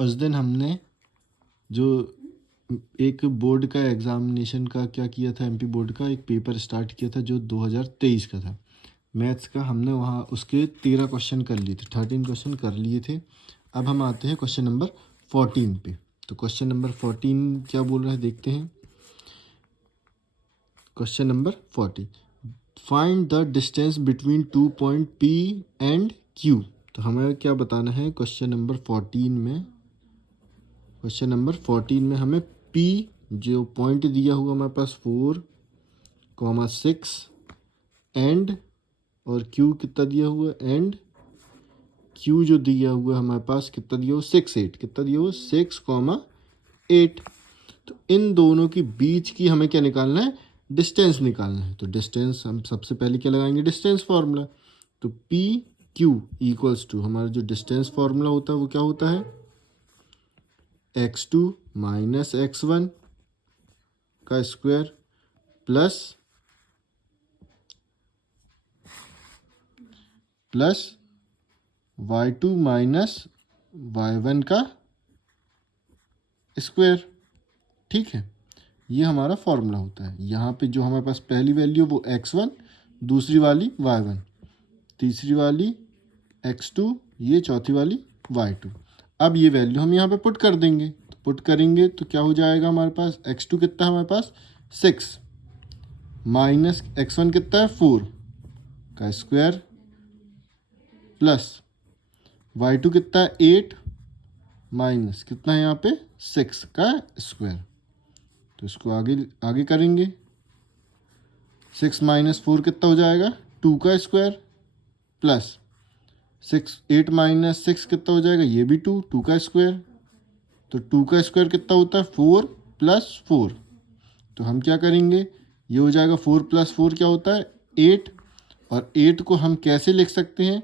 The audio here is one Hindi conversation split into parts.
उस दिन हमने जो एक बोर्ड का एग्ज़ामिनेशन का क्या किया था, एमपी बोर्ड का एक पेपर स्टार्ट किया था जो 2023 का था मैथ्स का। हमने वहाँ उसके 13 क्वेश्चन कर लिए थे, 13 क्वेश्चन कर लिए थे। अब हम आते हैं क्वेश्चन नंबर 14 पे। तो क्वेश्चन नंबर 14 क्या बोल रहा है देखते हैं। Question number 40, find the distance between 2 point P and Q। तो हमें क्या बताना है क्वेश्चन नंबर 14 में। क्वेश्चन नंबर 14 में हमें P जो पॉइंट दिया हुआ हमारे पास 4,6 एंड और Q कितना दिया हुआ एंड Q जो दिया हुआ हमारे पास कितना दिया हुआ 6,8 कितना दिया हुआ 6,8। तो इन दोनों के बीच की हमें क्या निकालना है, डिस्टेंस निकालना है। तो डिस्टेंस हम सबसे पहले क्या लगाएंगे, डिस्टेंस फार्मूला। तो पी क्यू इक्वल्स टू हमारा जो डिस्टेंस फार्मूला होता है वो क्या होता है, x2 माइनस x1 का square plus y2 minus y1 का स्क्वायर। ठीक है, ये हमारा फॉर्मूला होता है। यहाँ पे जो हमारे पास पहली वैल्यू वो x1, दूसरी वाली y1, तीसरी वाली x2, ये चौथी वाली y2। अब ये वैल्यू हम यहाँ पे पुट कर देंगे। तो पुट करेंगे तो क्या हो जाएगा हमारे पास, x2 कितना है हमारे पास 6 माइनस x1 कितना है 4 का स्क्वायर प्लस y2 कितना है 8 माइनस कितना है यहाँ पे 6 का स्क्वायर। तो इसको आगे आगे करेंगे। 6 माइनस 4 कितना हो जाएगा 2 का स्क्वायर प्लस 8 माइनस 6 कितना हो जाएगा, ये भी 2 का स्क्वायर। तो 2 का स्क्वायर कितना होता है 4 प्लस 4। तो हम क्या करेंगे, ये हो जाएगा 4 प्लस 4 क्या होता है 8। और 8 को हम कैसे लिख सकते हैं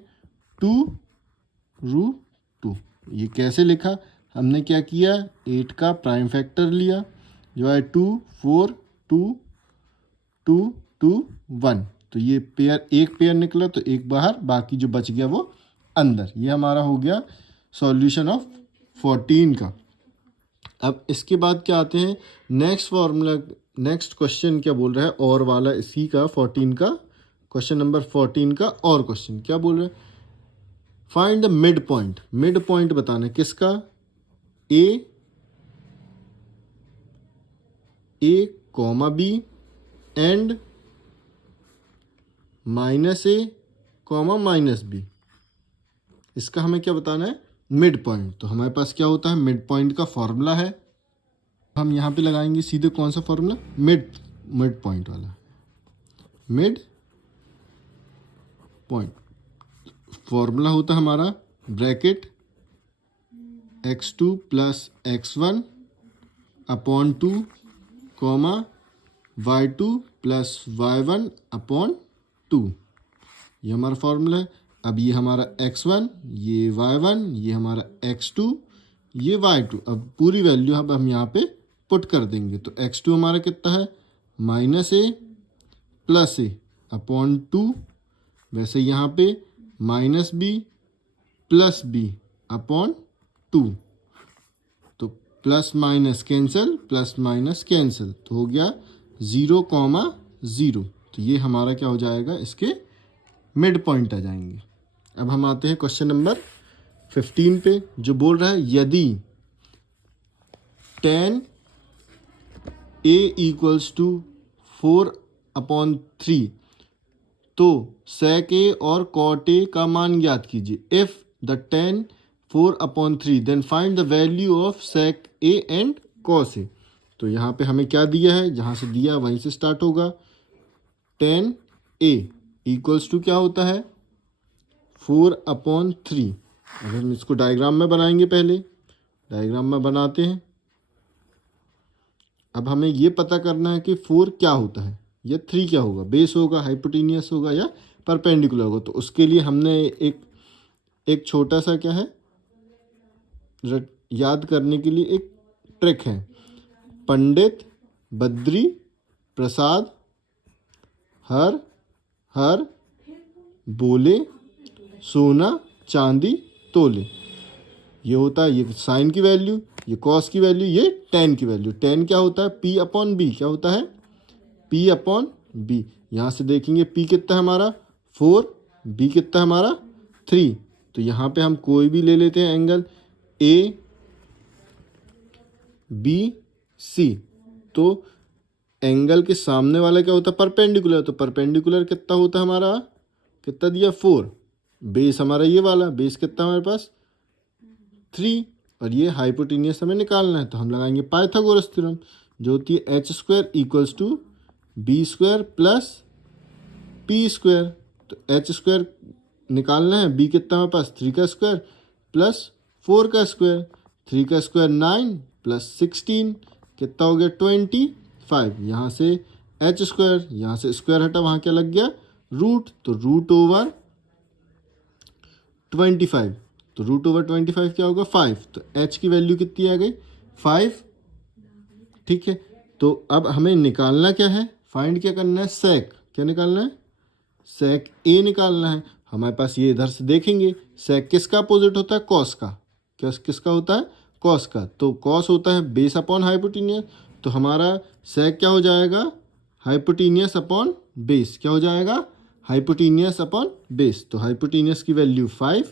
2√2। ये कैसे लिखा, हमने क्या किया 8 का प्राइम फैक्टर लिया जो है 2 4 2 2 2 1। तो ये पेयर एक पेयर निकला तो एक बाहर, बाकी जो बच गया वो अंदर। ये हमारा हो गया सॉल्यूशन ऑफ 14 का। अब इसके बाद क्या आते हैं नेक्स्ट फॉर्मूला, नेक्स्ट क्वेश्चन क्या बोल रहा है और वाला इसी का 14 का क्वेश्चन नंबर 14 का और क्वेश्चन क्या बोल रहा है, find the mid point. Mid point बताना है किसका, A comma B and minus A comma minus B. इसका हमें क्या बताना है मिड पॉइंट। तो हमारे पास क्या होता है मिड पॉइंट का फॉर्मूला है, हम यहाँ पे लगाएंगे सीधे कौन सा फॉर्मूला, मिड पॉइंट वाला। मिड पॉइंट फॉर्मूला होता है हमारा bracket x2 plus x1 upon 2 comma y2 plus y1 upon 2। ये हमारा फॉर्मूला है। अब ये हमारा x1, ये y1, ये हमारा x2, ये y2। अब पूरी वैल्यू अब हम यहाँ पे पुट कर देंगे। तो x2 हमारा कितना है minus A plus A upon 2, वैसे यहाँ पे minus B plus B upon 2। तो plus minus cancel, plus minus cancel, तो हो गया 0,0। तो ये हमारा क्या हो जाएगा, इसके मिड पॉइंट आ जाएंगे। अब हम आते हैं क्वेश्चन नंबर 15 पे जो बोल रहा है यदि tan a इक्वल्स टू 4/3 तो sec a और cot a का मान ज्ञात कीजिए। If the tan 4/3 then find the value of sec a and cos a। तो यहाँ पे हमें क्या दिया है, जहाँ से दिया वहीं से स्टार्ट होगा। tan a इक्वल्स टू क्या होता है 4/3। अब हम इसको डायग्राम में बनाएंगे, पहले डायग्राम में बनाते हैं। अब हमें ये पता करना है कि 4 क्या होता है या 3 क्या होगा, बेस होगा, हाइपोटेनियस होगा या परपेंडिकुलर होगा। तो उसके लिए हमने एक छोटा सा क्या है याद करने के लिए एक ट्रिक है। पंडित बद्री प्रसाद हर हर बोले सोना चांदी तोले। ये होता है ये साइन की वैल्यू, ये कॉस की वैल्यू, ये टेन की वैल्यू। टेन क्या होता है, पी अपॉन बी। क्या होता है, पी अपॉन बी। यहाँ से देखेंगे पी कितना है हमारा 4, बी कितना है हमारा 3। तो यहाँ पे हम कोई भी ले लेते हैं एंगल ए बी सी। तो एंगल के सामने वाला क्या होता है, परपेंडिकुलर। तो परपेंडिकुलर कितना होता है हमारा, कितना दिया 4। बेस हमारा ये वाला, बेस कितना हमारे पास 3। और ये हाइपोटेनियस हमें निकालना है, तो हम लगाएंगे पाइथागोरस थ्योरम, जो होती है h square equals to B square plus P square. तो h स्क्वायर निकालना है, b कितना हमारे पास 3 का स्क्वायर प्लस 4 का स्क्वायर। 3 का स्क्वायर 9 प्लस 16 कितना हो गया 25। यहाँ से h स्क्वायर, यहाँ से स्क्वायर हटा, वहाँ क्या लग गया रूट। तो रूट ओवर 25, तो रूट ओवर 25 क्या होगा 5। तो h की वैल्यू कितनी आ गई 5। ठीक है, तो अब हमें निकालना क्या है, फाइंड क्या करना है, सेक। क्या निकालना है, सेक ए निकालना है। हमारे पास ये इधर से देखेंगे सेक किसका अपोजिट होता है, कॉस का। किसका होता है, कॉस का। तो कॉस होता है बेस अपॉन हाइपोटेनियस। तो हमारा सेक क्या हो जाएगा, हाइपोटेनियस अपॉन बेस। क्या हो जाएगा, हाइपोटेनियस अपॉन बेस। तो हाइपोटेनियस की वैल्यू 5,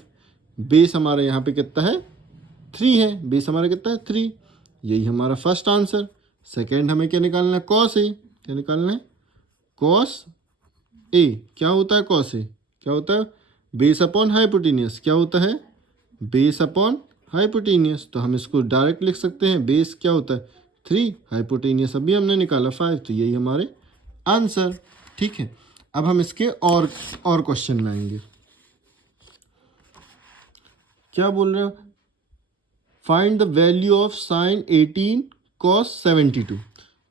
बेस हमारा यहाँ पे कितना है 3 है। बेस हमारा कितना है 3। यही हमारा फर्स्ट आंसर। सेकेंड हमें क्या निकालना है, कॉस ए। क्या निकालना है, कॉस ए। क्या होता है कॉस ए, क्या होता है बेस अपॉन हाइपोटेनियस। क्या होता है बेस अपॉन हाइपोटेनियस। तो हम इसको डायरेक्ट लिख सकते हैं, बेस क्या होता है 3, हाइपोटेनियस अभी हमने निकाला 5। तो यही हमारे आंसर। ठीक है, अब हम इसके और क्वेश्चन में आएंगे। क्या बोल रहे हो, find the value of sine 18 cos 72।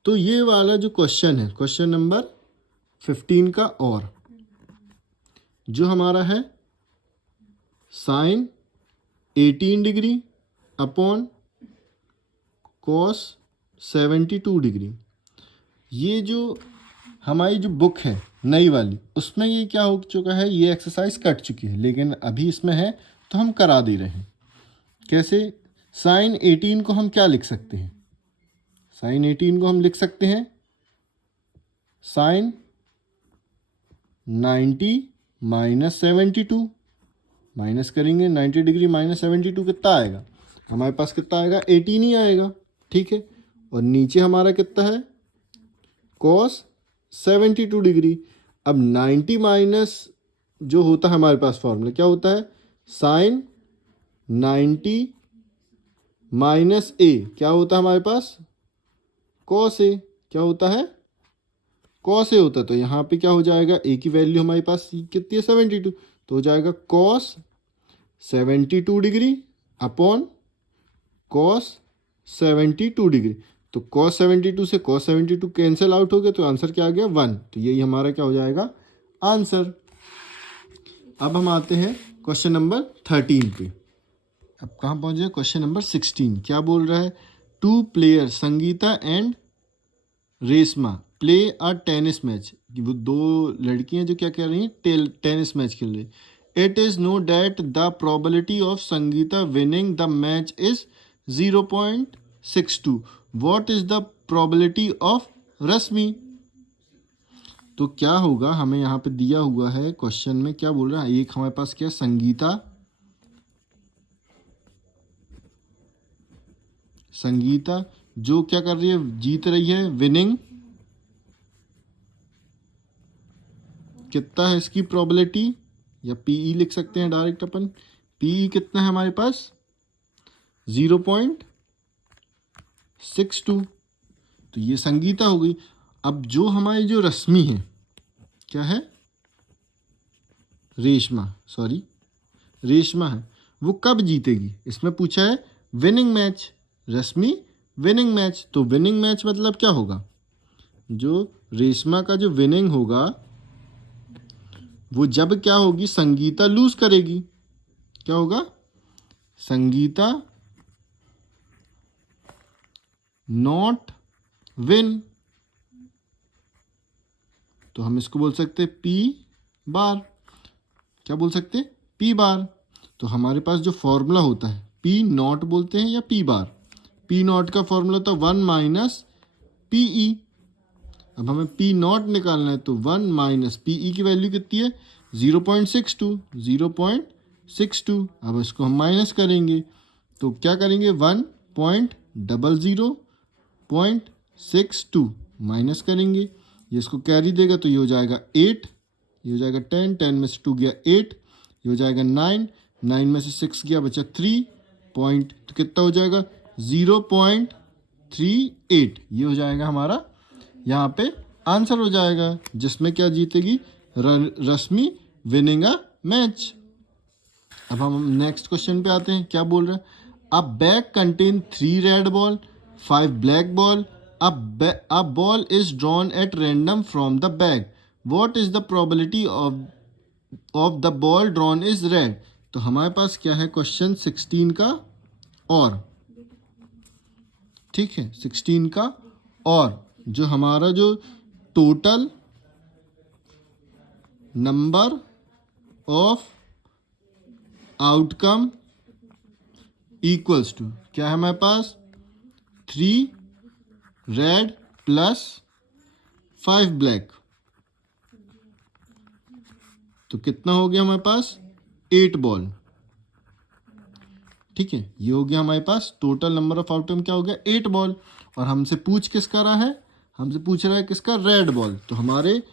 तो ये वाला जो क्वेश्चन है, क्वेश्चन नंबर 15 का, और जो हमारा है sine 18 degree upon cos 72 degree. ये जो हमारी जो बुक है नई वाली, उसमें ये क्या हो चुका है, ये एक्सरसाइज कट चुकी है, लेकिन अभी इसमें है तो हम करा दे रहे हैं। कैसे, साइन 18 को हम क्या लिख सकते हैं, साइन 18 को हम लिख सकते हैं साइन 90 माइनस 72। माइनस करेंगे 90 डिग्री माइनस 72 कितना आएगा, हमारे पास कितना आएगा 18 ही आएगा। ठीक है, और नीचे हमारा कितना है कॉस 72 डिग्री। अब 90 माइनस जो होता है हमारे पास फॉर्मूला क्या होता है, साइन 90 माइनस ए क्या होता है हमारे पास कॉस ए। क्या होता है, कॉस ए होता है। तो यहाँ पे क्या हो जाएगा, ए की वैल्यू हमारे पास कितनी है 72। तो हो जाएगा cos 72 degree upon cos 72 degree. तो कॉस 72 से कॉस 72 कैंसिल आउट हो गया, तो आंसर क्या आ गया 1। तो यही हमारा क्या हो जाएगा आंसर। अब हम आते हैं क्वेश्चन नंबर 13 पे। अब कहाँ पहुँच गए, क्वेश्चन नंबर 16। क्या बोल रहा है, 2 player Sangeeta and Reshma play a tennis match. वो 2 लड़कियां जो क्या कर रही हैं, टेनिस मैच खेल रही। It is know that the probability of Sangeeta winning the match is 0.62। What is the probability of Rashmi. तो क्या होगा, हमें यहाँ पे दिया हुआ है क्वेश्चन में, क्या बोल रहा है, एक हमारे पास क्या संगीता जो क्या कर रही है, जीत रही है, विनिंग कितना है इसकी प्रोबेबिलिटी, या पीई लिख सकते हैं डायरेक्ट अपन। पीई कितना है हमारे पास 0.62। तो ये संगीता हो गई। अब जो हमारी जो रश्मि है, क्या है रेशमा है, वो कब जीतेगी, इसमें पूछा है विनिंग मैच, रश्मि विनिंग मैच। तो विनिंग मैच मतलब क्या होगा, जो रेशमा का जो विनिंग होगा वो जब क्या होगी, संगीता लूज करेगी। क्या होगा, संगीता नॉट विन। तो हम इसको बोल सकते पी बार। क्या बोल सकते, पी बार। तो हमारे पास जो फॉर्मूला होता है पी नॉट बोलते हैं या पी बार। पी नॉट का फॉर्मूला था 1 माइनस पी ई। अब हमें पी नॉट निकालना है तो 1 माइनस पी ई की वैल्यू कितनी है 0.62। अब इसको हम माइनस करेंगे तो क्या करेंगे 1.00.62 माइनस करेंगे, ये इसको कैरी देगा तो ये हो जाएगा 8, ये हो जाएगा 10, 10 में से 2 गया 8, ये हो जाएगा 9, 9 में से 6 गया बचा 3 पॉइंट, तो कितना हो जाएगा 0.38। ये हो जाएगा हमारा यहाँ पे आंसर हो जाएगा, जिसमें क्या जीतेगी रश्मि विनिंग अ मैच। अब हम नेक्स्ट क्वेश्चन पे आते हैं। क्या बोल रहे हैं, अ bag contain 3 red ball 5 black ball, a ball is drawn at random from the bag, what is the probability of the ball drawn is red. तो हमारे पास क्या है क्वेश्चन 16 का और, ठीक है 16 का और जो हमारा जो total number of outcome equals to क्या है हमारे पास 3 रेड प्लस 5 ब्लैक, तो कितना हो गया हमारे पास 8 बॉल। ठीक है, ये हो गया हमारे पास टोटल नंबर ऑफ आउटकम क्या हो गया 8 बॉल। और हमसे पूछ किसका रहा है, हमसे पूछ रहा है किसका रेड बॉल, तो हमारे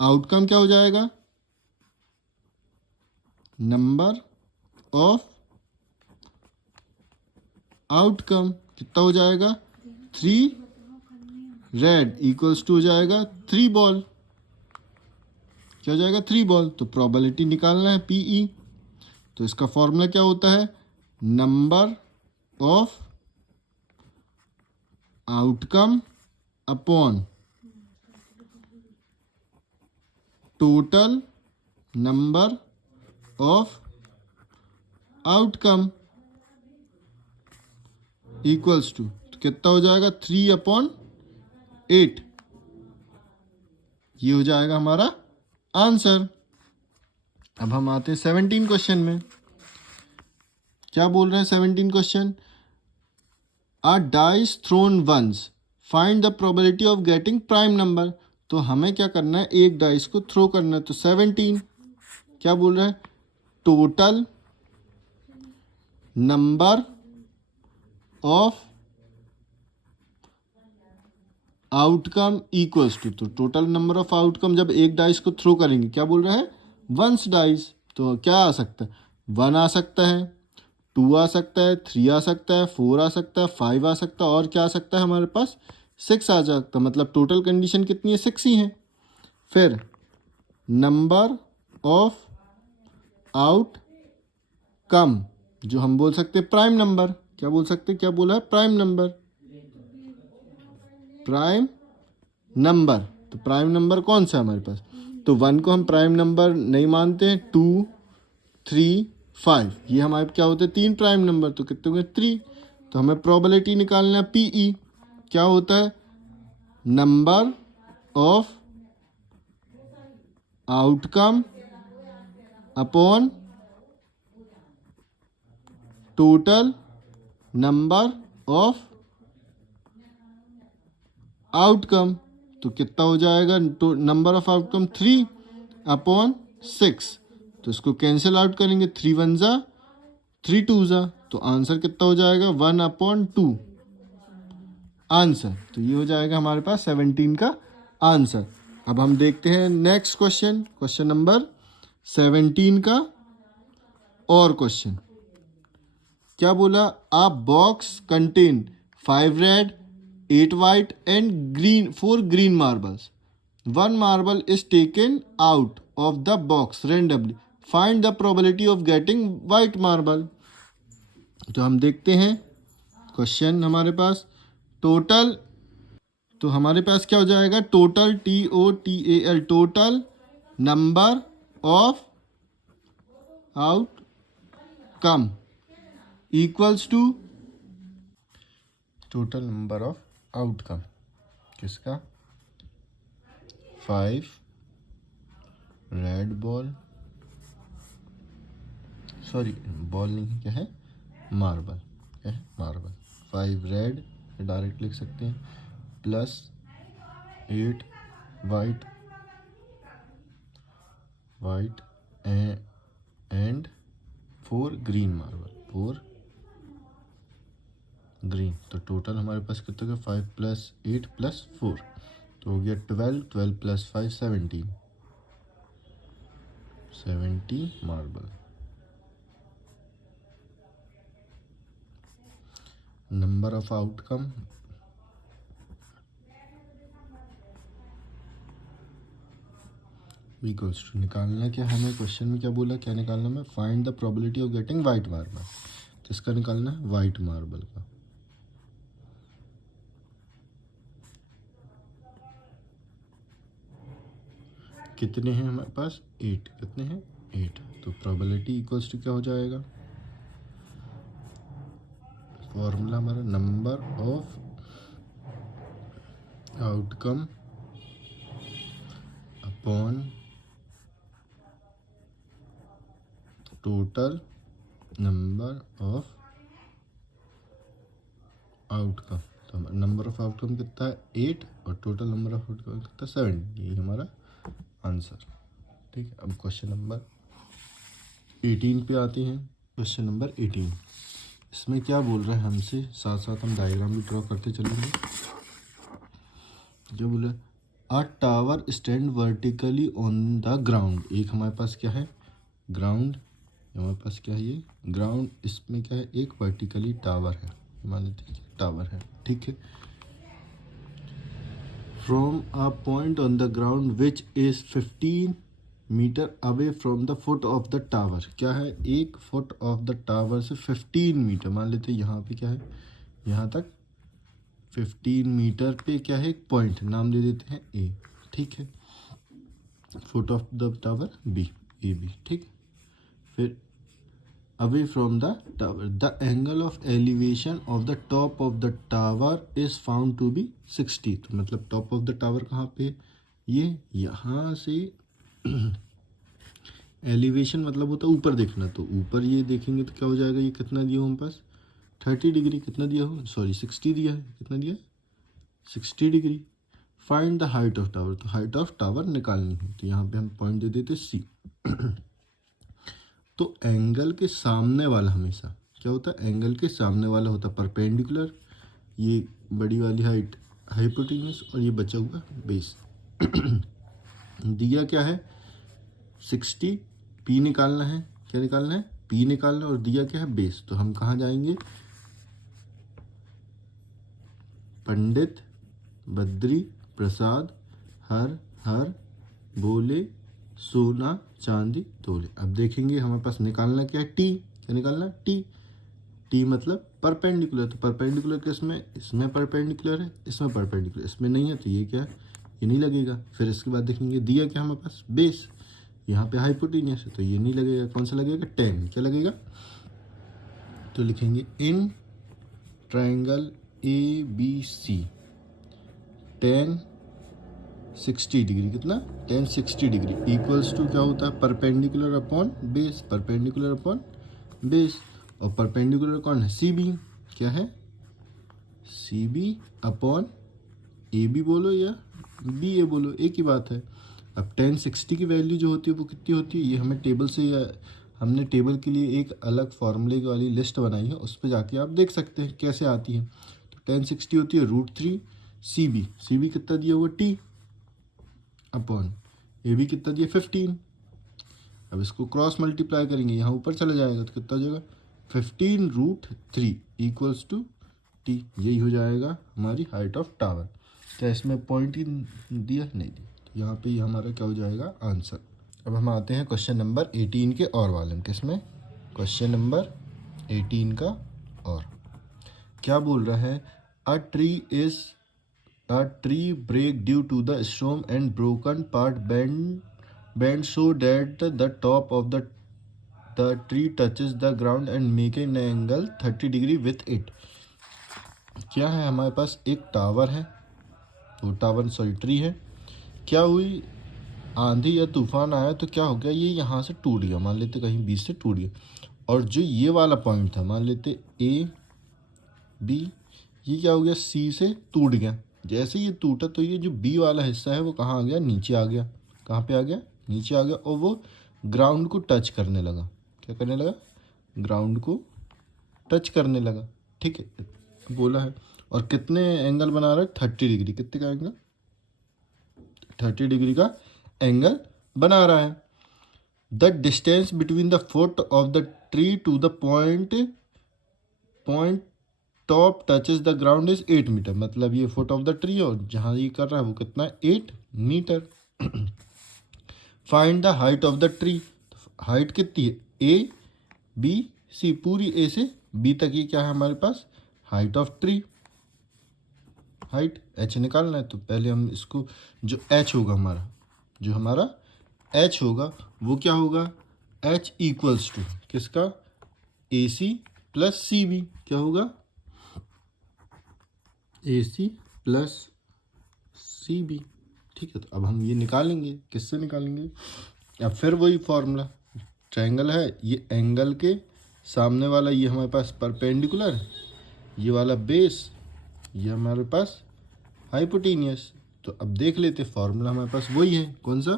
आउटकम क्या हो जाएगा नंबर ऑफ आउटकम कितना हो जाएगा 3 रेड इक्वल्स टू हो जाएगा 3 बॉल, क्या हो जाएगा 3 बॉल। तो प्रोबेबिलिटी निकालना है पीई, तो इसका फॉर्मूला क्या होता है number of outcome upon total number of outcome equals to, तो कितना हो जाएगा 3/8, ये हो जाएगा हमारा आंसर। अब हम आते हैं 17 क्वेश्चन में। क्या बोल रहे हैं 17 question, a dice thrown once find the probability of getting prime number. तो हमें क्या करना है एक डाइस को थ्रो करना है, तो 17 क्या बोल रहा है total number of outcome equals to, तो टोटल नंबर ऑफ आउटकम जब एक डाइस को थ्रो करेंगे क्या बोल रहा है वंस डाइस, तो क्या आ सकता है 1 आ सकता है 2 आ सकता है 3 आ सकता है 4 आ सकता है 5 आ सकता है और क्या आ सकता है हमारे पास 6 आ सकता है, मतलब टोटल कंडीशन कितनी है 6 ही है। फिर नंबर ऑफ आउटकम जो हम बोल सकते हैं प्राइम नंबर, क्या बोल सकते हैं क्या बोला है प्राइम नंबर, प्राइम नंबर, तो प्राइम नंबर कौन सा है हमारे पास, तो 1 को हम प्राइम नंबर नहीं मानते हैं, 2 3 5 ये हमारे क्या होते हैं 3 प्राइम नंबर, तो कितने हुए 3। तो हमें प्रोबेबिलिटी निकालना है पीई, क्या होता है number of outcome upon total number of outcome, तो कितना हो जाएगा नंबर ऑफ आउटकम 3/6, तो इसको कैंसिल आउट करेंगे 3 1 जा 3 2 जा, तो आंसर कितना हो जाएगा 1/2 आंसर। तो ये हो जाएगा हमारे पास 17 का आंसर। अब हम देखते हैं नेक्स्ट क्वेश्चन, क्वेश्चन नंबर 17 का और क्वेश्चन। क्या बोला, अ box contain 5 red 8 white and 4 green marbles. 1 marble is taken out of the box randomly. Find the probability of getting white marble. तो हम देखते हैं क्वेश्चन हमारे पास टोटल, तो हमारे पास क्या हो जाएगा total TOTAL total number of outcome equals to total number of outcome किसका 5 रेड बॉल, सॉरी बॉल नहीं क्या है मार्बल, क्या है मार्बल। 5 रेड डायरेक्ट लिख सकते हैं, plus 8 white and 4 green marble, 4 green. तो टोटल हमारे पास कितना का 5 + 8 + 4 तो हो गया 12, 12 + 5 17, 70 marble. Number of outcome equals to, निकालना क्या हमें, क्वेश्चन में क्या बोला, क्या निकालना में, find the probability of getting white marble. तो इसका निकालना है वाइट मार्बल का। कितने हैं हमारे पास, 8, कितने हैं 8। तो प्रोबेबिलिटी इक्वल्स टू क्या हो जाएगा, फॉर्मूला हमारा number of outcome upon total number of outcome. तो नंबर ऑफ आउटकम कितना है 8 और टोटल नंबर ऑफ आउटकम कितना 7, यही हमारा आंसर। ठीक है, अब क्वेश्चन नंबर 18 पे आते हैं। क्वेश्चन नंबर 18, इसमें क्या बोल रहा है हमसे, साथ साथ हम डायग्राम भी ड्रॉ करते चलेंगे। जो बोला, अ tower stand vertically on the ground. एक हमारे पास क्या है ग्राउंड, हमारे पास क्या है ये ग्राउंड, इसमें क्या है एक वर्टिकली टावर है, मान लेते हैं टावर है, ठीक है। From a point on the ground which is 15 metre away from the foot of the tower. क्या है, एक फुट ऑफ द टावर से 15 मीटर, मान लेते हैं यहाँ पे क्या है, यहाँ तक 15 मीटर पे क्या है एक पॉइंट, नाम दे देते हैं ए, ठीक है। Foot of the tower B, A B, ठीक। फिर away from the tower, the angle of elevation of the top of the tower is found to be 60। तो मतलब टॉप ऑफ द टावर कहाँ पे, ये यहाँ से एलिवेशन मतलब होता है ऊपर देखना, तो ऊपर ये देखेंगे तो क्या हो जाएगा, ये कितना दिया हो हमारे पास 30 डिग्री, कितना दिया हो, सॉरी 60 दिया है, कितना दिया 60 degree. Find the height of tower, तो हाइट ऑफ टावर निकालनी है, तो यहाँ पे हम पॉइंट दे देते सी। तो एंगल के सामने वाला हमेशा क्या होता है, एंगल के सामने वाला होता है परपेंडिकुलर, ये बड़ी वाली हाइट हाइपोटेन्यूस और ये बचा हुआ बेस। दिया क्या है 60, पी निकालना है, क्या निकालना है पी निकालना है, और दिया क्या है बेस। तो हम कहाँ जाएंगे, पंडित बद्री प्रसाद हर हर बोले सोना चांदी तोले। अब देखेंगे हमारे पास निकालना क्या है टी, क्या निकालना है टी, टी मतलब परपेंडिकुलर। तो परपेंडिकुलर किसमें, इसमें परपेंडिकुलर है, इसमें परपेंडिकुलर, इसमें नहीं है, तो ये क्या है ये नहीं लगेगा। फिर इसके बाद देखेंगे दिया क्या हमारे पास बेस, यहाँ पे हाइपोटेन्यूस है तो ये नहीं लगेगा, कौन सा लगेगा टेन, क्या लगेगा। तो लिखेंगे in triangle A B C tan 60 degree, कितना 10 60 डिग्री इक्वल्स टू क्या होता है perpendicular upon base, perpendicular upon base. और परपेंडिकुलर कौन है सी बी, क्या है C B upon A B बोलो या बी ए बोलो, एक ही बात है। अब 10 60 की वैल्यू जो होती है वो कितनी होती है, ये हमें टेबल से, हमने टेबल के लिए एक अलग फार्मूले वाली लिस्ट बनाई है, उस पर जाके आप देख सकते हैं कैसे आती है। तो 10 60 होती है √3 सी बी कितना दिया हुआ टी अपॉन ए बी कितना दिया 15। अब इसको क्रॉस मल्टीप्लाई करेंगे, यहाँ ऊपर चला जाएगा तो कितना हो जाएगा 15√3 इक्वल्स टू टी, यही हो जाएगा हमारी हाइट ऑफ टावर। तो इसमें पॉइंट ही दिया नहीं दिया, तो यहाँ पे हमारा क्या हो जाएगा आंसर। अब हम आते हैं क्वेश्चन नंबर 18 के और वाले में, किसमें क्वेश्चन नंबर 18 का और क्या बोल रहा है, अ tree break due to the storm and broken part bend so that the top of the tree touches the ground and make an angle 30 degree with it। क्या है हमारे पास एक टावर है, वो टावर सॉरी ट्री है, क्या हुई आंधी या तूफान आया तो क्या हो गया, ये यहाँ से टूट गया, मान लेते कहीं बीच से टूट गया, और जो ये वाला पॉइंट था, मान लेते ए बी, ये क्या हो गया, सी से टूट गया। जैसे ये टूटा तो ये जो बी वाला हिस्सा है वो कहाँ आ गया, नीचे आ गया। कहाँ पे आ गया, नीचे आ गया, और वो ग्राउंड को टच करने लगा। क्या करने लगा, ग्राउंड को टच करने लगा। ठीक है, बोला है। और कितने एंगल बना रहा है, 30 डिग्री। कितने का एंगल, 30 डिग्री का एंगल बना रहा है। The distance between the foot of the tree to the point top touches the ground is 8 metre. मतलब ये फुट ऑफ द ट्री और जहाँ ये कर रहा है वो कितना है, 8 metre. Find the height of the tree. Height कितनी है, ए बी सी, पूरी ए से बी तक ये क्या है हमारे पास, height of tree. Height H निकालना है, तो पहले हम इसको, जो एच होगा हमारा, जो हमारा एच होगा वो क्या होगा, एच इक्वल्स टू किसका, ए सी प्लस सी बी। क्या होगा, ए सी प्लस सी बी। ठीक है, तो अब हम ये निकालेंगे, किससे निकालेंगे, अब फिर वही फॉर्मूला। ट्रायंगल है, ये एंगल के सामने वाला ये हमारे पास परपेंडिकुलर, ये वाला बेस, ये हमारे पास हाइपोटेनियस। तो अब देख लेते फॉर्मूला हमारे पास वही है, कौन सा,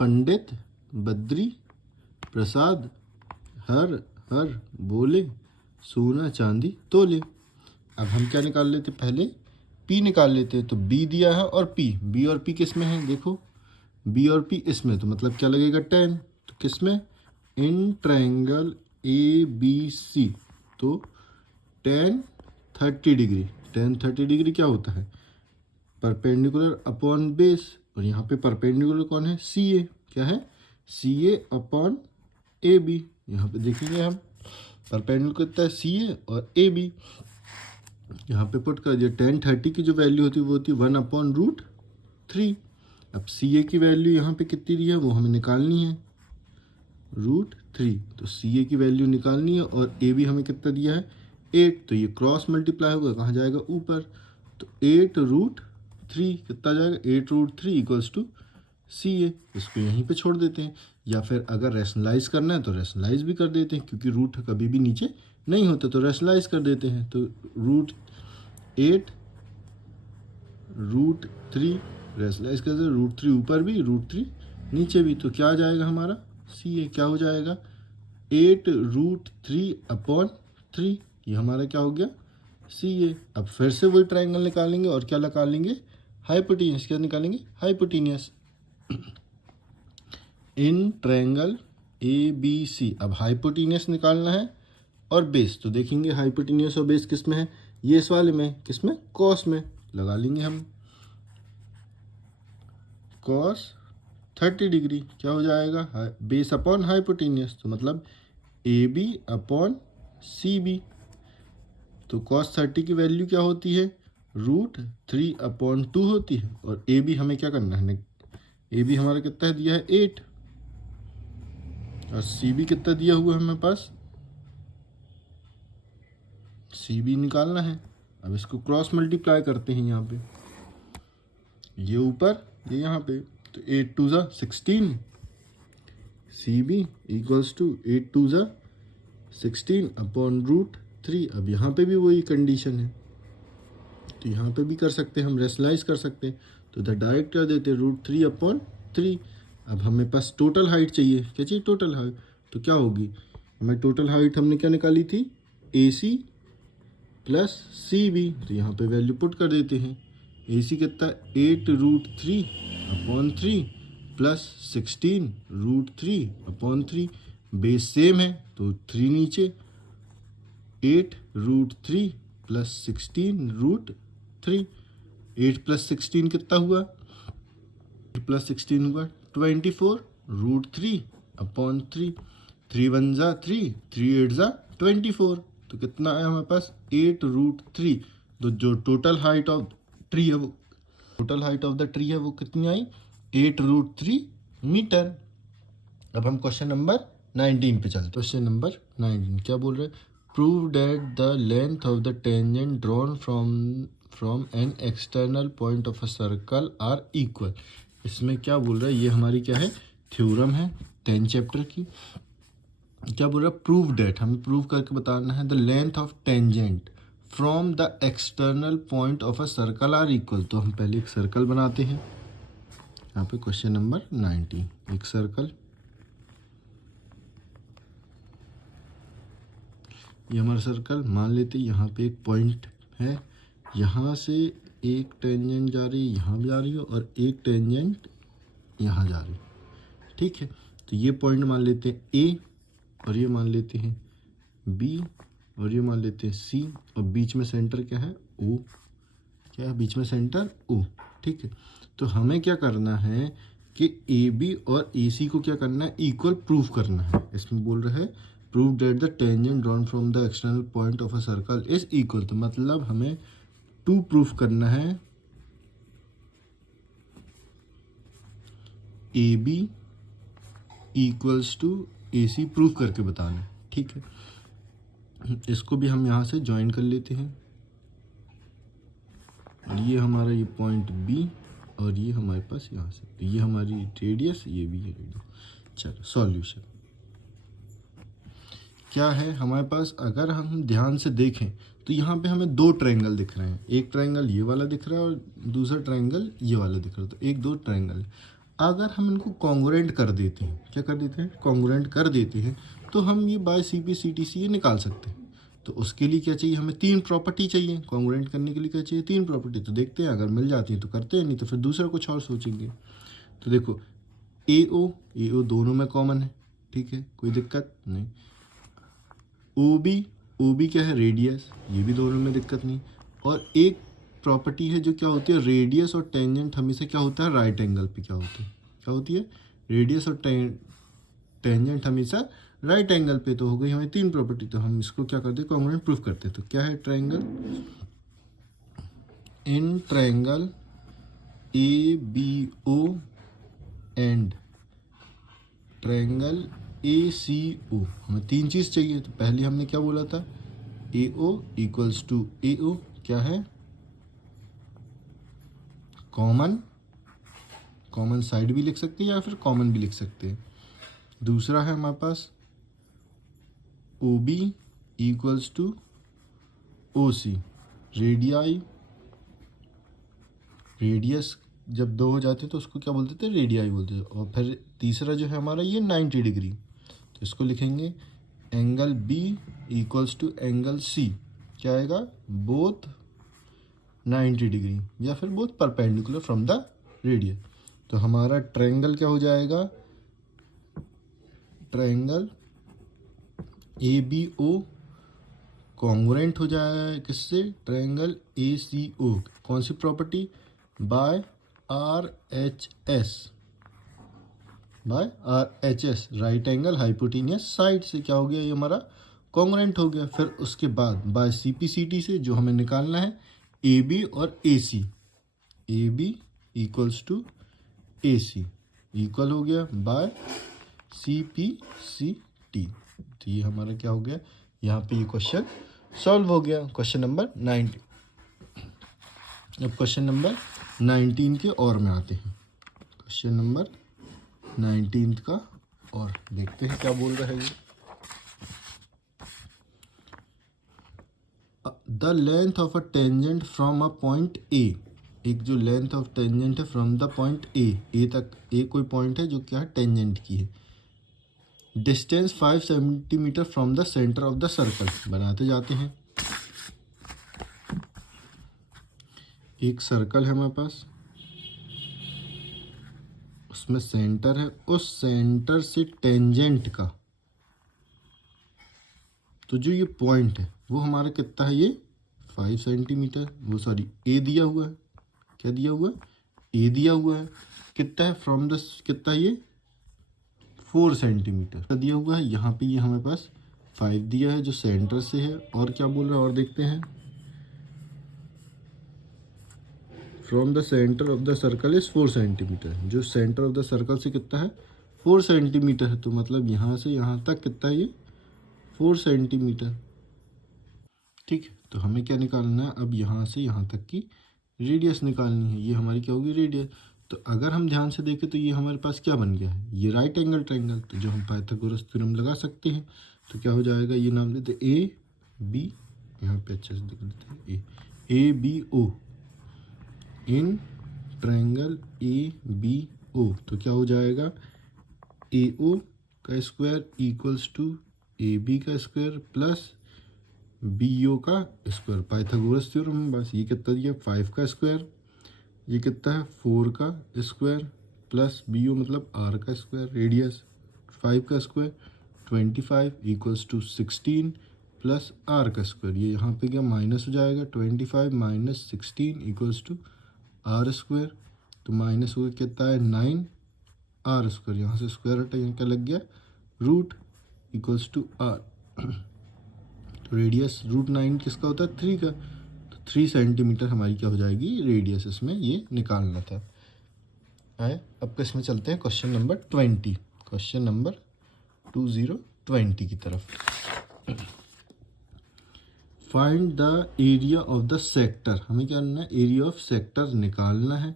पंडित बद्री प्रसाद हर हर बोले सोना चांदी तोले। अब हम क्या निकाल लेते, पहले पी निकाल लेते हैं। तो बी दिया है और पी, बी और पी किस में है, देखो बी और पी इसमें, तो मतलब क्या लगेगा, 10। तो किस में, इन ट्रायंगल ए बी सी, तो 10 30 डिग्री। 10 30 डिग्री क्या होता है, परपेंडिकुलर अपॉन बेस, और यहाँ पे परपेंडिकुलर कौन है, सी ए। क्या है, सी ए अपॉन ए बी। यहाँ पे देखेंगे हम परपेंडिकुलर कितना है, सी ए और ए बी। यहाँ पे पुट कर दिया, 10 30 की जो वैल्यू होती है वो होती है 1/√3। अब सी ए की वैल्यू यहाँ पे कितनी दी है वो हमें निकालनी है, √3। तो सी ए की वैल्यू निकालनी है, और ए बी हमें कितना दिया है, 8। तो ये क्रॉस मल्टीप्लाई होगा, कहाँ जाएगा, ऊपर। तो 8√3 कितना जाएगा, 8√3 इक्वल्स टू सी ए। इसको यहीं पे छोड़ देते हैं, या फिर अगर रैशनलाइज करना है तो रैशनलाइज भी कर देते हैं, क्योंकि रूट कभी भी नीचे नहीं होता, तो रैशनलाइज कर देते हैं। तो √8√3 रैशनलाइज कर देते, √3 ऊपर भी, √3 नीचे भी। तो क्या आ जाएगा हमारा, सी ए क्या हो जाएगा, 8√3/3। ये हमारा क्या हो गया, सी ए। अब फिर से वही ट्रायंगल निकालेंगे, और क्या निकालेंगे, हाइपोटेनियस। क्या निकालेंगे, hypotenuse. In triangle A B C, अब हाइपोटेनियस निकालना है और बेस। तो देखेंगे हाइपोटेनियस और बेस किस में है, ये इस वाले में, किस में, कॉस में। लगा लेंगे हम, कॉस 30 डिग्री क्या हो जाएगा, बेस अपॉन हाइपोटेनियस, तो मतलब A B upon C B. तो कॉस 30 की वैल्यू क्या होती है, √3/2 होती है। और ए बी हमें क्या करना है, ए बी हमारा कितना है दिया है, 8, और सी बी कितना दिया हुआ है हमारे पास, सी बी निकालना है। अब इसको क्रॉस मल्टीप्लाई करते हैं, यहाँ पे ये ऊपर ये यहाँ पे, तो 8 2 ज़ा 16, सी बी इक्वल्स टू 8 2 ज़ा 16/√3। अब यहाँ पे भी वही कंडीशन है, तो यहाँ पे भी कर सकते हैं हम, रेशनलाइज कर सकते हैं। तो इधर डायरेक्ट कर देते हैं, √3/3। अब हमें पास टोटल हाइट चाहिए, क्या चाहिए, टोटल हाइट। तो क्या होगी, हमें टोटल हाइट हमने क्या निकाली थी, ए सी प्लस सी बी। तो यहाँ पे वैल्यू पुट कर देते हैं, ए सी कितना, 8√3/3 प्लस 16√3/3। बेस सेम है तो 3 नीचे, 8√3 प्लस 16√3। 8 प्लस 16 कितना हुआ, 8 प्लस 16 हुआ 24√3/3। 3 1 ज़ा 3, 3 8 ज़ा 24। तो कितना है हमारे पास, 8√3। तो जो टोटल हाइट ऑफ ट्री है वो, total height of the tree है वो कितनी आई, 8√3 मीटर। अब हम क्वेश्चन नंबर 19 पे चलते। क्वेश्चन नंबर 19 क्या बोल रहे हैं, prove that the length of the tangent drawn from an external point of a circle are equal. इसमें क्या बोल रहा है, ये हमारी क्या है, थ्योरम है 10 चैप्टर की। क्या बोल रहा है, प्रूव डेट, हमें प्रूव करके बताना है the length of tangent from the external point of a circle are equal. तो हम पहले एक सर्कल बनाते हैं। यहाँ पे क्वेश्चन नंबर 19, एक सर्कल, ये हमारा सर्कल मान लेते हैं। यहाँ पे एक पॉइंट है, यहाँ से एक टेंजेंट जा रही है, यहाँ भी जा रही है, और एक टेंजेंट यहाँ जा रही है। ठीक है, तो ये पॉइंट मान लेते हैं ए, और ये मान लेते हैं बी, और ये मान लेते हैं सी, और बीच में सेंटर क्या है, ओ। क्या है बीच में सेंटर, ओ। ठीक है, तो हमें क्या करना है कि ए बी और ए सी को क्या करना है, इक्वल प्रूफ करना है। इसमें बोल रहा है prove that the tangent drawn from the external point of a circle is equal. तो मतलब हमें टू प्रूफ करना है, A B equals to A C proof करके बताना है। ठीक है, इसको भी हम यहाँ से ज्वाइन कर लेते हैं, और ये हमारा ये पॉइंट बी, और ये हमारे पास यहाँ से, तो ये हमारी रेडियस, ये भी है रेडियस। चलो सॉल्यूशन क्या है हमारे पास, अगर हम ध्यान से देखें तो यहाँ पे हमें दो ट्रायंगल दिख रहे हैं। एक ट्रायंगल ये वाला दिख रहा है और दूसरा ट्रायंगल ये वाला दिख रहा है। तो एक दो ट्रायंगल, अगर हम इनको कॉन्ग्रुएंट कर देते हैं, क्या कर देते हैं, कॉन्ग्रुएंट कर देते हैं, तो हम ये by C P C T C ये निकाल सकते हैं। तो उसके लिए क्या चाहिए, हमें तीन प्रॉपर्टी चाहिए। कॉन्ग्रुएंट करने के लिए क्या चाहिए, तीन प्रॉपर्टी। तो देखते हैं, अगर मिल जाती है तो करते हैं, नहीं तो फिर दूसरा कुछ और सोचेंगे। तो देखो ए ओ दोनों में कॉमन है, ठीक है, कोई दिक्कत नहीं। ओ बी क्या है, रेडियस, ये भी दोनों में दिक्कत नहीं। और एक प्रॉपर्टी है जो क्या होती है, रेडियस और टेंजेंट हमेशा क्या होता है, राइट एंगल पे क्या होती है, क्या होती है, रेडियस और टेंजेंट हमेशा राइट एंगल पे। तो हो गई हमें तीन प्रॉपर्टी। तो हम इसको क्या करते हैं, कॉन्ग्रुएंट प्रूफ करते हैं। तो क्या है, triangle, in triangle A B O and triangle A C O, हमें तीन चीज़ चाहिए। तो पहले हमने क्या बोला था, ए ओ इक्वल्स टू ए ओ, क्या है, कॉमन साइड भी लिख सकते हैं या फिर कॉमन भी लिख सकते हैं। दूसरा है हमारे पास O B equals to O C, radius जब दो हो जाते तो उसको क्या बोलते थे, रेडियाई बोलते थे। और फिर तीसरा जो है हमारा ये 90 डिग्री, तो इसको लिखेंगे angle B equals to angle C, क्या आएगा, बोथ 90 डिग्री या फिर both perpendicular from the radius. तो हमारा ट्रायंगल क्या हो जाएगा, triangle A B O congruent हो जाए किससे, ट्रायंगल ए सी ओ। कौन सी property, by R H S, right angle hypotenuse side से क्या हो गया, ये हमारा कॉन्ग्रुएंट हो गया। फिर उसके बाद by C P C T से जो हमें निकालना है, ए बी और A C, A B equals to A C equal हो गया by C P C T. तो ये हमारा क्या हो गया, यहाँ पे ये क्वेश्चन सॉल्व हो गया, क्वेश्चन नंबर 19। अब क्वेश्चन नंबर 19 के और में आते हैं, क्वेश्चन नंबर 19 का और देखते हैं क्या बोल रहा है ये। The length of a tangent from a point A, एक जो लेंथ ऑफ टेंजेंट है फ्रॉम द पॉइंट ए तक, ए कोई पॉइंट है जो क्या है, टेंजेंट की है। Distance 5 centimetre from the centre of the circle, बनाते जाते हैं। एक सर्कल है हमारे पास, उसमें सेंटर है, उस सेंटर से टेंजेंट का, तो जो ये पॉइंट है वो हमारा कितना है, ये 5 सेंटीमीटर, वो सॉरी ए दिया हुआ है, क्या दिया हुआ है, ए दिया हुआ है। कितना है, फ्रॉम द, कितना ये 4 सेंटीमीटर दिया हुआ है। यहाँ पे ये हमारे पास 5 दिया है जो सेंटर से है। और क्या बोल रहा है, और देखते हैं, from the centre of the circle is 4 centimetre, जो सेंटर ऑफ द सर्कल से कितना है, 4 सेंटीमीटर है। तो मतलब यहाँ से यहाँ तक कितना है, ये 4 सेंटीमीटर। ठीक है, तो हमें क्या निकालना है, अब यहाँ से यहाँ तक की रेडियस निकालनी है। ये हमारी क्या होगी, रेडियस। तो अगर हम ध्यान से देखें तो ये हमारे पास क्या बन गया है, ये राइट एंगल ट्रायंगल। तो जो हम पाइथागोरस थ्योरम लगा सकते हैं, तो क्या हो जाएगा, ये नाम लेते ए बी, यहाँ पे अच्छे से देख लेते हैं, A B O in triangle A B O. तो क्या हो जाएगा, ए ओ का square equals to A B का स्क्वायर प्लस बी ओ का स्क्वायर। पाइथागोरस थ्योरम बस ये कितना दिया, 5 का स्क्वायर, ये कितना है 4 का स्क्वायर प्लस बी ओ मतलब आर का स्क्वायर, रेडियस 5 का square 25 equals to 16 plus R का स्क्वायर। ये यहाँ पे क्या माइनस हो जाएगा, 25 minus 16 equals to R square. तो माइनस हो कितना है 9 आर स्क्वायर, यहाँ से स्क्वायर हटा, यहाँ क्या लग गया रूट इक्वल्स टू आर। तो रेडियस √9 किसका होता है, 3 का। तो 3 सेंटीमीटर हमारी क्या हो जाएगी रेडियस, इसमें ये निकालना था। आए अब इसमें चलते हैं क्वेश्चन नंबर 20, क्वेश्चन नंबर 2020 की तरफ। Find the area of the sector, हमें क्या करना है, एरिया ऑफ सेक्टर निकालना है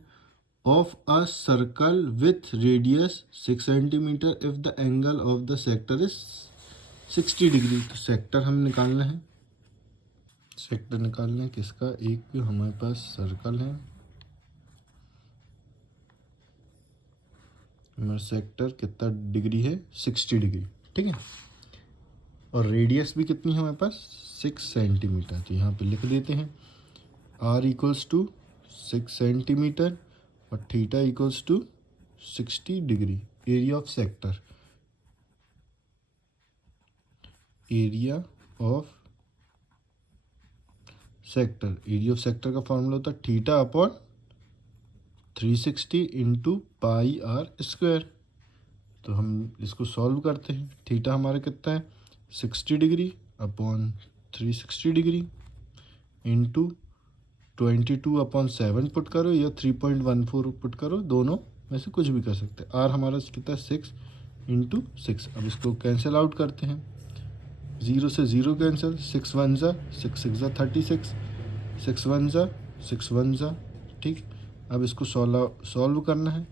of a circle with radius 6 centimetre if the angle of the sector is 60 degree. तो सेक्टर हम निकालना है, सेक्टर निकालना है किसका, एक हमारे पास सर्कल है, हमारा सेक्टर कितना डिग्री है 60 डिग्री, ठीक है। और रेडियस भी कितनी है हमारे पास 6 सेंटीमीटर। तो यहाँ पे लिख देते हैं r इक्वल्स टू 6 सेंटीमीटर और theta equals to 60 degree. Area of sector, area of sector, area of sector का फॉर्मूला होता है theta upon 360 into pi R square. तो हम इसको सॉल्व करते हैं, थीटा हमारा कितना है 60 degree upon 360 degree into 22/7 put करो या 3.14 पुट करो, दोनों में से कुछ भी कर सकते हैं। आर हमारा कितना है 6 इंटू 6। अब इसको कैंसिल आउट करते हैं, 0 से 0 कैंसिल, 6 1 ज़ा 6 6 ज़ा 36, 6 1 ज़ा 6 1 ज़ा, ठीक। अब इसको सॉल्व करना है।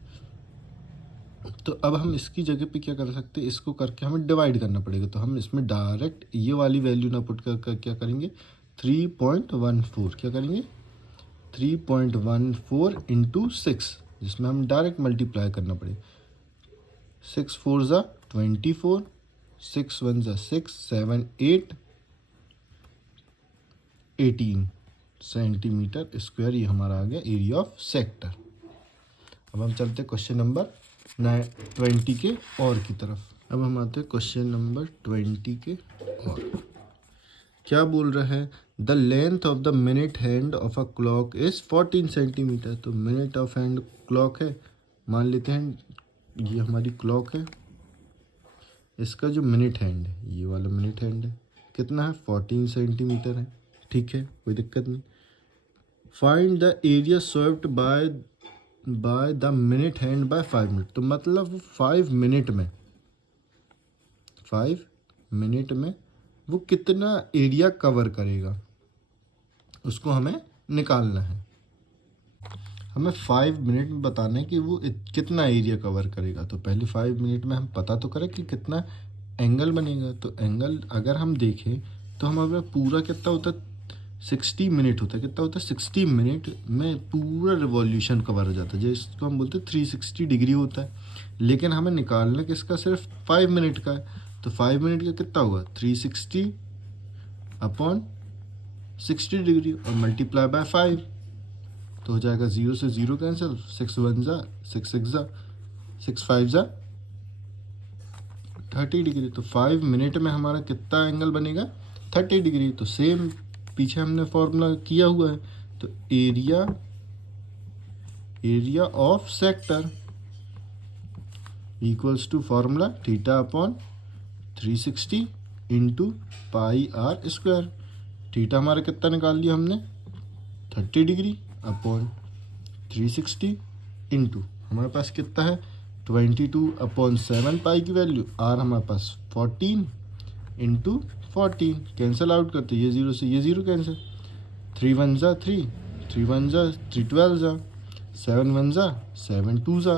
तो अब हम इसकी जगह पे क्या कर सकते हैं, इसको करके हमें डिवाइड करना पड़ेगा। तो हम इसमें डायरेक्ट ये वाली वैल्यू ना पुट कर क्या करेंगे 3.14, क्या करेंगे 3.14 इंटू 6, जिसमें हम डायरेक्ट मल्टीप्लाई करना पड़ेगा। 6 4 ज़ा 24, 6 1 ज़ा 6 7 8 18 सेंटीमीटर स्क्वायर, ये हमारा आ गया एरिया ऑफ सेक्टर। अब हम चलते हैं क्वेश्चन नंबर 20 के और की तरफ। अब हम आते हैं क्वेश्चन नंबर 20 के और। क्या बोल रहा है, the length of the minute hand of a clock is 14 centimetre. तो मिनट ऑफ हैंड क्लॉक है, मान लेते हैं ये हमारी क्लॉक है, इसका जो मिनट हैंड है ये वाला मिनट हैंड है, कितना है 14 सेंटीमीटर है, ठीक है कोई दिक्कत नहीं। Find the area swept by the minute hand by 5 minute. तो मतलब 5 मिनट में वो कितना एरिया कवर करेगा, उसको हमें निकालना है। हमें 5 मिनट में बताना है कि वो कितना एरिया कवर करेगा। तो पहले 5 मिनट में हम पता तो करें कि कितना एंगल बनेगा। तो एंगल अगर हम देखें तो हमारा पूरा कितना होता है 60 मिनट होता है, कितना होता है 60 मिनट में पूरा रिवॉल्यूशन कवर हो जाता है, जिसको हम बोलते हैं 360 डिग्री होता है। लेकिन हमें निकालना किसका सिर्फ 5 मिनट का है। तो 5 मिनट का कितना होगा 360 अपॉन 60 डिग्री और मल्टीप्लाई बाय 5, तो हो जाएगा 0 से 0 कैंसिल, 6 1 ज़ा 6 6 ज़ा 6 5 ज़ा 30 डिग्री। तो 5 मिनट में हमारा कितना एंगल बनेगा 30 डिग्री। तो सेम पीछे हमने फॉर्मूला किया हुआ है। तो area of sector equals to formula theta upon 360 into pi R square. Theta हमारा कितना निकाल लिया हमने 30 डिग्री अपॉन 360 इंटू हमारे पास कितना है 22/7 पाई की वैल्यू, आर हमारे पास 14 इंटू 14, कैंसिल आउट करते ये 0 से ये 0 कैंसिल, 3 1 ज़ा 3 3 1 ज़ा 3 12 ज़ा 7 1 ज़ा 7 2 ज़ा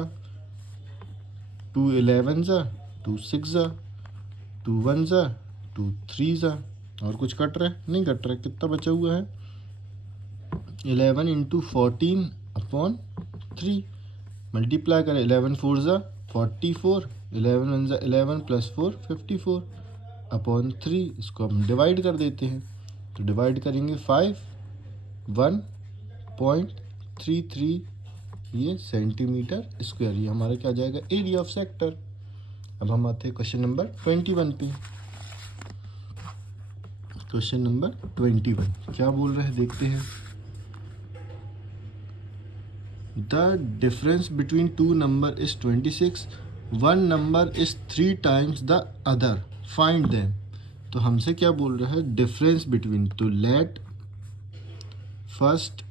2 11 ज़ा 2 6 ज़ा 2 1 ज़ा 2 3 ज़ा। और कुछ कट रहा है? नहीं कट रहा है। कितना बचा हुआ है? 11 इंटू 14 अपॉन 3। मल्टीप्लाई करें, 11 4 ज़ा 44, 11 1 ज़ा 11 प्लस 4 54 अपॉन 3। इसको हम डिवाइड कर देते हैं, तो डिवाइड करेंगे 5 1.33 ये सेंटीमीटर स्क्वायर। ये हमारा क्या आ जाएगा? Area of sector. अब हम आते हैं क्वेश्चन नंबर 21 पे। क्वेश्चन नंबर 21 क्या बोल रहे हैं देखते हैं। The difference between two number is 26, one number is 3 times the other, find them. तो हमसे क्या बोल रहा है? डिफरेंस बिटवीन, तो let first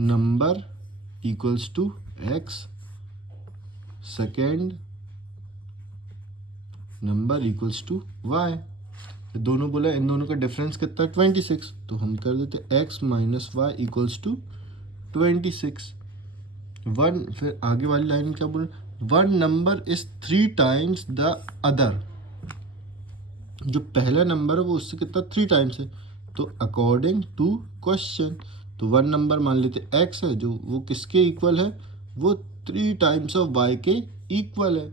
number equals to X, second number equals to Y. दोनों बोला, इन दोनों का डिफरेंस कितना है? 26। तो हम कर देते X minus Y equals to 26। One, फिर आगे वाली लाइन में क्या बोल, one number is 3 times the other. जो पहला नंबर है वो उससे कितना? 3 टाइम्स है। तो अकॉर्डिंग टू क्वेश्चन, तो वन नंबर मान लेते एक्स है, जो वो किसके इक्वल है? वो 3 टाइम्स ऑफ वाई के इक्वल है।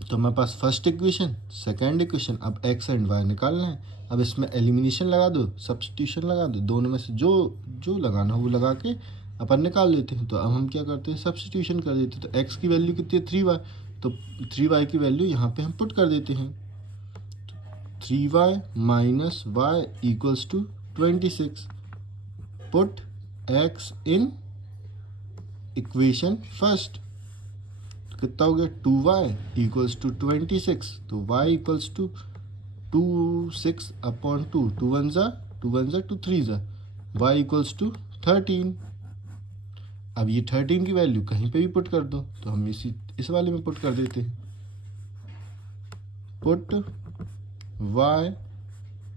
तो हमारे पास फर्स्ट इक्वेशन, सेकेंड इक्वेशन, अब एक्स एंड वाई निकालना है। अब इसमें एलिमिनेशन लगा दो, सब्स्टिट्यूशन लगा दो, दोनों में से जो जो लगाना हो वो लगा के अपन निकाल लेते हैं। तो अब हम क्या करते हैं? सब्स्टिट्यूशन कर देते हैं। तो एक्स की वैल्यू कितनी है? 3y, तो 3y की वैल्यू यहाँ पे हम पुट कर देते हैं। 3y minus Y equals to 26। Put x in equation first, कितना हो गया? 2y equals to 26। तो y इक्वल्स टू 2 6 अपॉन 2, 2 1 ज़ा 2 3 ज़ा, y इक्वल्स टू 13। अब ये 13 की वैल्यू कहीं पे भी पुट कर दो, तो हम इस वाले में पुट कर देते हैं। Put y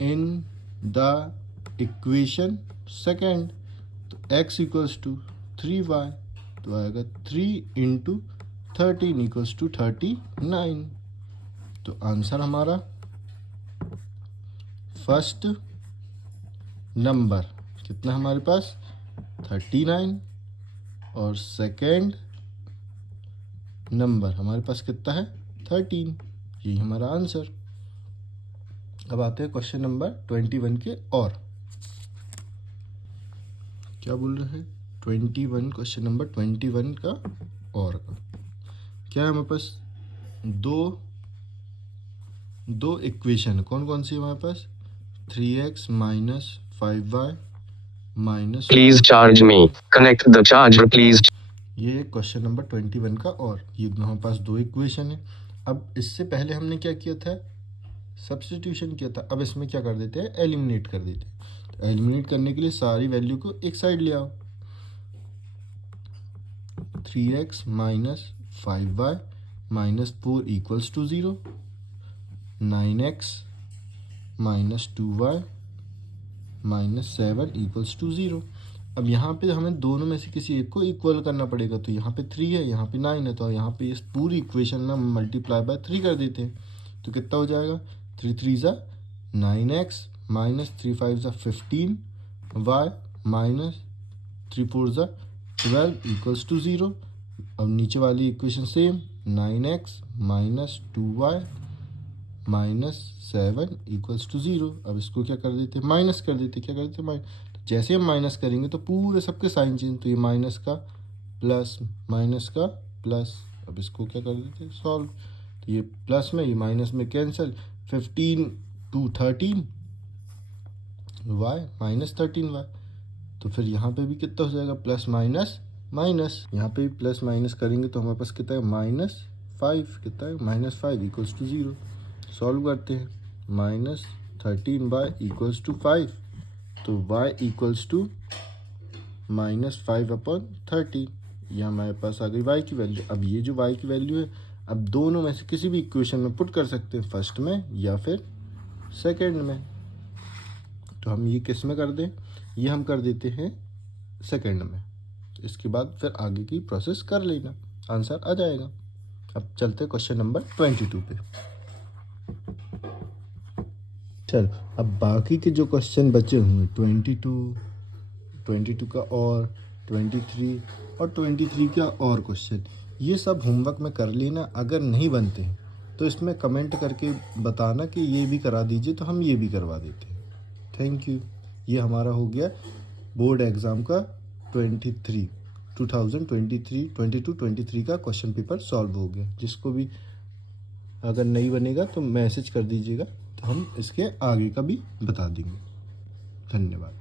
in the equation second, तो x इक्वल्स टू 3y, तो आएगा 3 इंटू 13 इक्वल्स टू 39। तो आंसर हमारा फर्स्ट नंबर कितना हमारे पास? 39, और सेकेंड नंबर हमारे पास कितना है? 13। यही हमारा आंसर। अब आते हैं क्वेश्चन नंबर 21 के। और क्या बोल रहे हैं? 21, क्वेश्चन नंबर 21 का और का क्या है? हमारे पास दो इक्वेशन है। कौन कौन सी है हमारे पास? 3x minus 5y minus, please charge me, connect the charger please. ये क्वेश्चन नंबर 21 का। और ये हमारे पास दो इक्वेशन है। अब इससे पहले हमने क्या किया था? सब्स्टिट्यूशन किया था। अब इसमें क्या कर देते हैं? एलिमिनेट कर देते हैं। तो एलिमिनेट करने के लिए सारी वैल्यू को एक साइड ले आओ। 3x minus 5y minus 4 equals to 0, 9x minus 2y minus 7 equals to 0। अब यहाँ पे हमें दोनों में से किसी एक को इक्वल करना पड़ेगा। तो यहाँ पे 3 है, यहाँ पे 9 है, तो यहाँ पे इस पूरी इक्वेशन में हम मल्टीप्लाई बाय 3 कर देते हैं। तो कितना हो जाएगा? 3 3 ज़ा 9x माइनस 3 5 ज़ा 15y माइनस 3 4 ज़ा 12 इक्वल्स टू 0। अब नीचे वाली equation same, 9x minus 2y minus 7 equals to 0। अब इसको क्या कर देते हैं? माइनस कर देते। क्या करते हैं? माइनस। तो जैसे हम माइनस करेंगे तो पूरे सबके साइन चेंज, तो ये माइनस का प्लस, माइनस का प्लस। अब इसको क्या कर देते हैं? सॉल्व। तो ये प्लस में, ये माइनस में कैंसिल। 15 2 13 y minus 13y। तो फिर यहाँ पे भी कितना हो जाएगा? Plus minus minus. यहाँ पे भी प्लस माइनस करेंगे तो हमारे पास कितना है? -5। कितना है? -5 इक्वल्स टू 0। सॉल्व करते हैं। -13y इक्वल्स टू 5, तो y इक्वल्स टू -5/30। ये हमारे पास आ गई y की वैल्यू। अब ये जो y की वैल्यू है, अब दोनों में से किसी भी इक्वेशन में पुट कर सकते हैं, फर्स्ट में या फिर सेकंड में। तो हम ये किस में कर दें? ये हम कर देते हैं सेकेंड में। इसके बाद फिर आगे की प्रोसेस कर लेना, आंसर आ जाएगा। अब चलते क्वेश्चन नंबर 22 पे। चल अब बाकी के जो क्वेश्चन बचे हुए 22 का और 23 और 23 का और क्वेश्चन, ये सब होमवर्क में कर लेना। अगर नहीं बनते हैं तो इसमें कमेंट करके बताना कि ये भी करा दीजिए, तो हम ये भी करवा देते हैं। Thank you. ये हमारा हो गया बोर्ड एग्ज़ाम का 2023 का क्वेश्चन पेपर सॉल्व हो गया। जिसको भी अगर नहीं बनेगा तो मैसेज कर दीजिएगा, तो हम इसके आगे का भी बता देंगे। धन्यवाद।